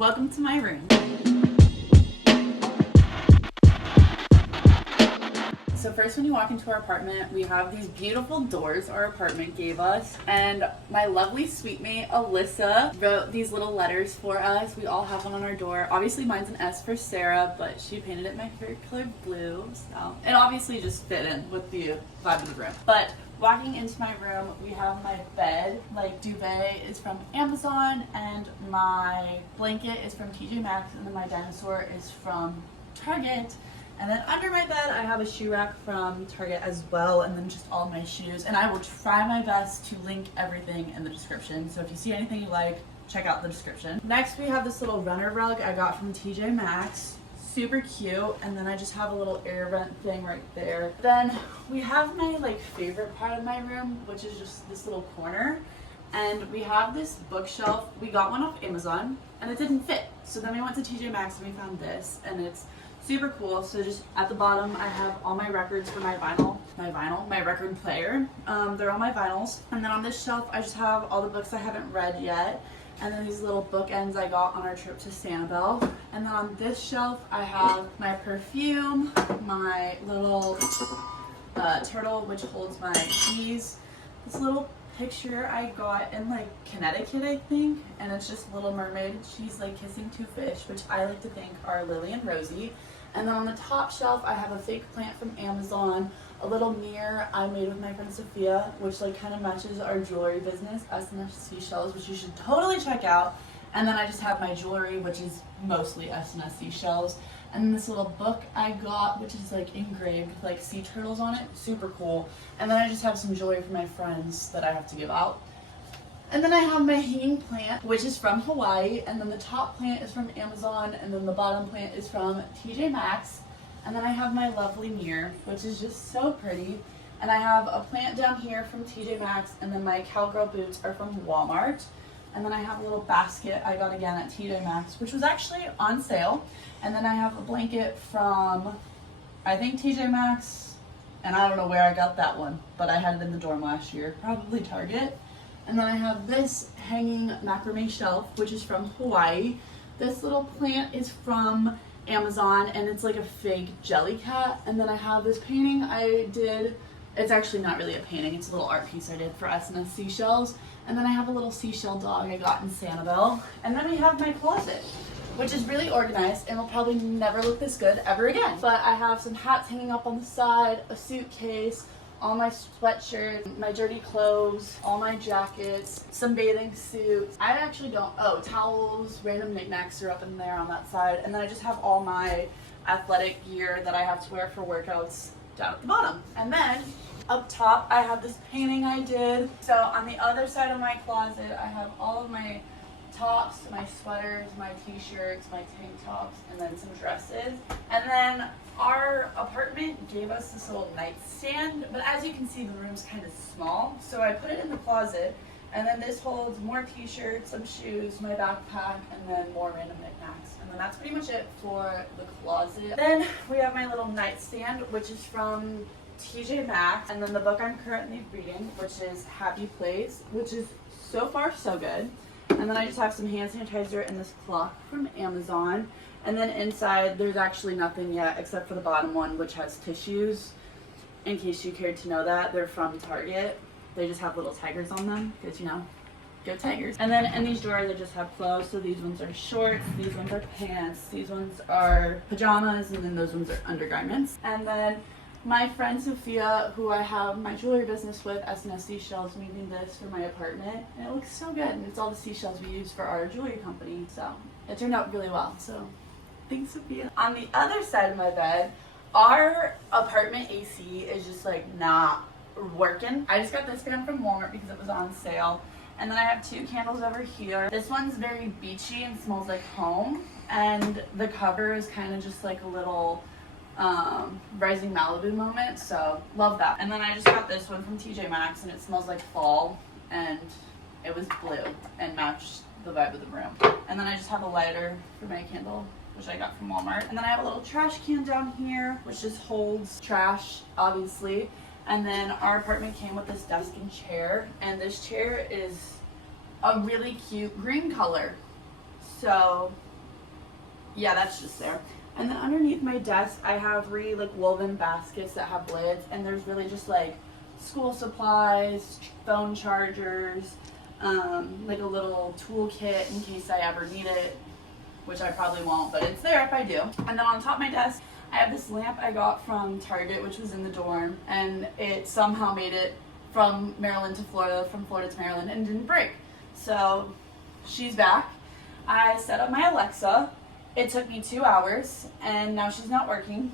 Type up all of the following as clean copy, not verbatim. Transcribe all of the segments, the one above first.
Welcome to my room. So first, when you walk into our apartment, we have these beautiful doors our apartment gave us, and my lovely suite mate Alyssa wrote these little letters for us. We all have them on our door. Obviously mine's an S for Sarah, but she painted it my favorite color, blue, so it obviously just fit in with the vibe of the room. But walking into my room, we have my bed, like duvet is from Amazon, and my blanket is from TJ Maxx, and then my dinosaur is from Target. And then under my bed, I have a shoe rack from Target as well, and then just all my shoes. And I will try my best to link everything in the description. So if you see anything you like, check out the description. Next, we have this little runner rug I got from TJ Maxx. Super cute. And then I just have a little air vent thing right there. Then we have my favorite part of my room, which is just this little corner. And we have this bookshelf. We got one off Amazon, and it didn't fit. So then we went to TJ Maxx and we found this, and it's super cool. So just at the bottom, I have all my records for my record player. They're all my vinyls. And then on this shelf, I just have all the books I haven't read yet. And then these little bookends I got on our trip to Sanibel. And then on this shelf, I have my perfume, my little turtle, which holds my keys. This little picture I got in Connecticut, I think, and it's just Little Mermaid. She's kissing two fish, which I like to think are Lily and Rosie. And then on the top shelf, I have a fake plant from Amazon, a little mirror I made with my friend Sophia, which kind of matches our jewelry business, S&S Seashells, which you should totally check out. And then I just have my jewelry, which is mostly S&S Seashells. And then this little book I got, which is engraved with sea turtles on it, super cool. And then I just have some jewelry for my friends that I have to give out. And then I have my hanging plant, which is from Hawaii, and then the top plant is from Amazon, and then the bottom plant is from TJ Maxx. And then I have my lovely mirror, which is just so pretty. And I have a plant down here from TJ Maxx, and then my cowgirl boots are from Walmart. And then I have a little basket I got again at TJ Maxx, which was actually on sale. And then I have a blanket from, I think, TJ Maxx, and I don't know where I got that one, but I had it in the dorm last year, probably Target. And then I have this hanging macrame shelf, which is from Hawaii. This little plant is from Amazon, and it's like a fake jelly cat. And then I have this painting I did. It's actually not really a painting, it's a little art piece I did for S&S Seashells. And then I have a little seashell dog I got in Sanibel. And then we have my closet, which is really organized and will probably never look this good ever again. But I have some hats hanging up on the side, a suitcase, all my sweatshirts, my dirty clothes, all my jackets, some bathing suits. I actually don't, towels, random knickknacks are up in there on that side. And then I just have all my athletic gear that I have to wear for workouts down at the bottom. And then up top, I have this painting I did. So on the other side of my closet, I have all of my tops, my sweaters, my t-shirts, my tank tops, and then some dresses. And then our apartment gave us this little nightstand, but as you can see, the room's kind of small. So I put it in the closet, and then this holds more t-shirts, some shoes, my backpack, and then more random knickknacks. And then that's pretty much it for the closet. Then we have my little nightstand, which is from TJ Maxx, and then the book I'm currently reading, which is Happy Place, which is so far so good. And then I just have some hand sanitizer and this clock from Amazon. And then inside, there's actually nothing yet except for the bottom one, which has tissues. In case you cared to know that, they're from Target. They just have little tigers on them, because go Tigers. And then in these drawers, I just have clothes. So these ones are shorts, these ones are pants, these ones are pajamas, and then those ones are undergarments. And then my friend Sophia, who I have my jewelry business with, S&S Seashells, made me this for my apartment. And it looks so good. And it's all the seashells we use for our jewelry company. So it turned out really well. So thanks, Sophia. On the other side of my bed, our apartment AC is just not working. I just got this fan from Walmart because it was on sale. And then I have two candles over here. This one's very beachy and smells like home. And the cover is kind of just a little Rising Malibu moment, so love that. And then I just got this one from TJ Maxx, and it smells like fall, and it was blue and matched the vibe of the room. And then I just have a lighter for my candle, which I got from Walmart. And then I have a little trash can down here, which just holds trash, obviously. And then our apartment came with this desk and chair, and this chair is a really cute green color. So Yeah, that's just there. And then underneath my desk, I have 3 like woven baskets that have lids, and there's really just like school supplies, phone chargers, like a little toolkit in case I ever need it, which I probably won't, but it's there if I do. And then on top of my desk, I have this lamp I got from Target, which was in the dorm, and it somehow made it from Maryland to Florida, from Florida to Maryland, and didn't break. So she's back. I set up my Alexa. It took me 2 hours, and now she's not working,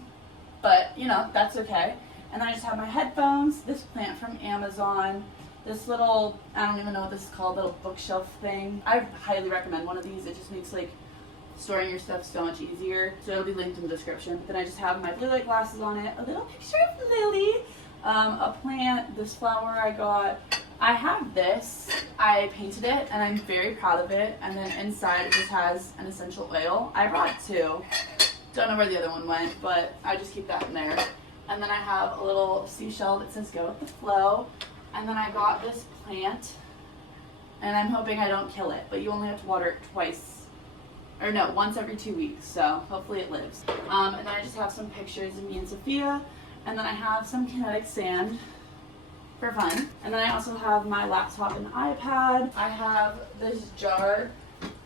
but you know, that's okay. And then I just have my headphones, this plant from Amazon, this little, I don't even know what this is called, little bookshelf thing. I highly recommend one of these. It just makes like storing your stuff so much easier. So it'll be linked in the description. Then I just have my blue light glasses on it, a little picture of Lily, a plant, this flower I got. I have this, I painted it and I'm very proud of it. And then inside it just has an essential oil. I brought 2. Don't know where the other one went, but I just keep that in there. And then I have a little seashell that says go with the flow. And then I got this plant, and I'm hoping I don't kill it, but you only have to water it once every 2 weeks, so hopefully it lives. And then I just have some pictures of me and Sophia, and then I have some kinetic sand for fun. And then I also have my laptop and iPad. I have this jar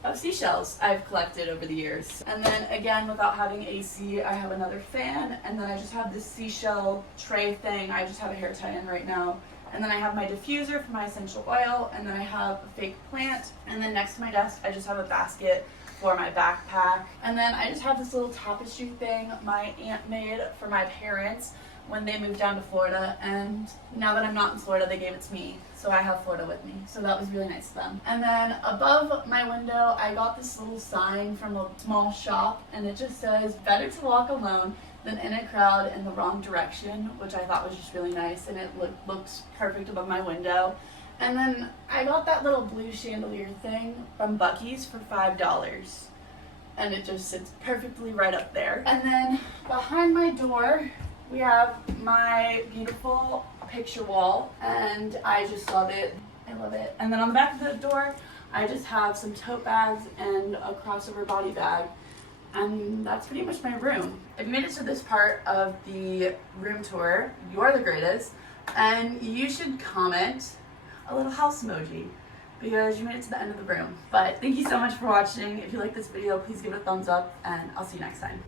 of seashells I've collected over the years. And then again, without having AC, I have another fan, and then I just have this seashell tray thing. I just have a hair tie in right now. And then I have my diffuser for my essential oil, and then I have a fake plant. And then next to my desk, I just have a basket for my backpack. And then I just have this little tapestry thing my aunt made for my parents when they moved down to Florida, and now that I'm not in Florida, they gave it to me, so I have Florida with me, so that was really nice of them. And then above my window, I got this little sign from a small shop, and it just says, better to walk alone than in a crowd in the wrong direction, which I thought was just really nice, and it looks perfect above my window. And then I got that little blue chandelier thing from Buc-ee's for $5, and it just sits perfectly right up there. And then behind my door, we have my beautiful picture wall, and I just love it. I love it. And then on the back of the door, I just have some tote bags and a crossover body bag, and that's pretty much my room. If you made it to this part of the room tour, you're the greatest, and you should comment a little house emoji because you made it to the end of the room. But thank you so much for watching. If you like this video, please give it a thumbs up, and I'll see you next time.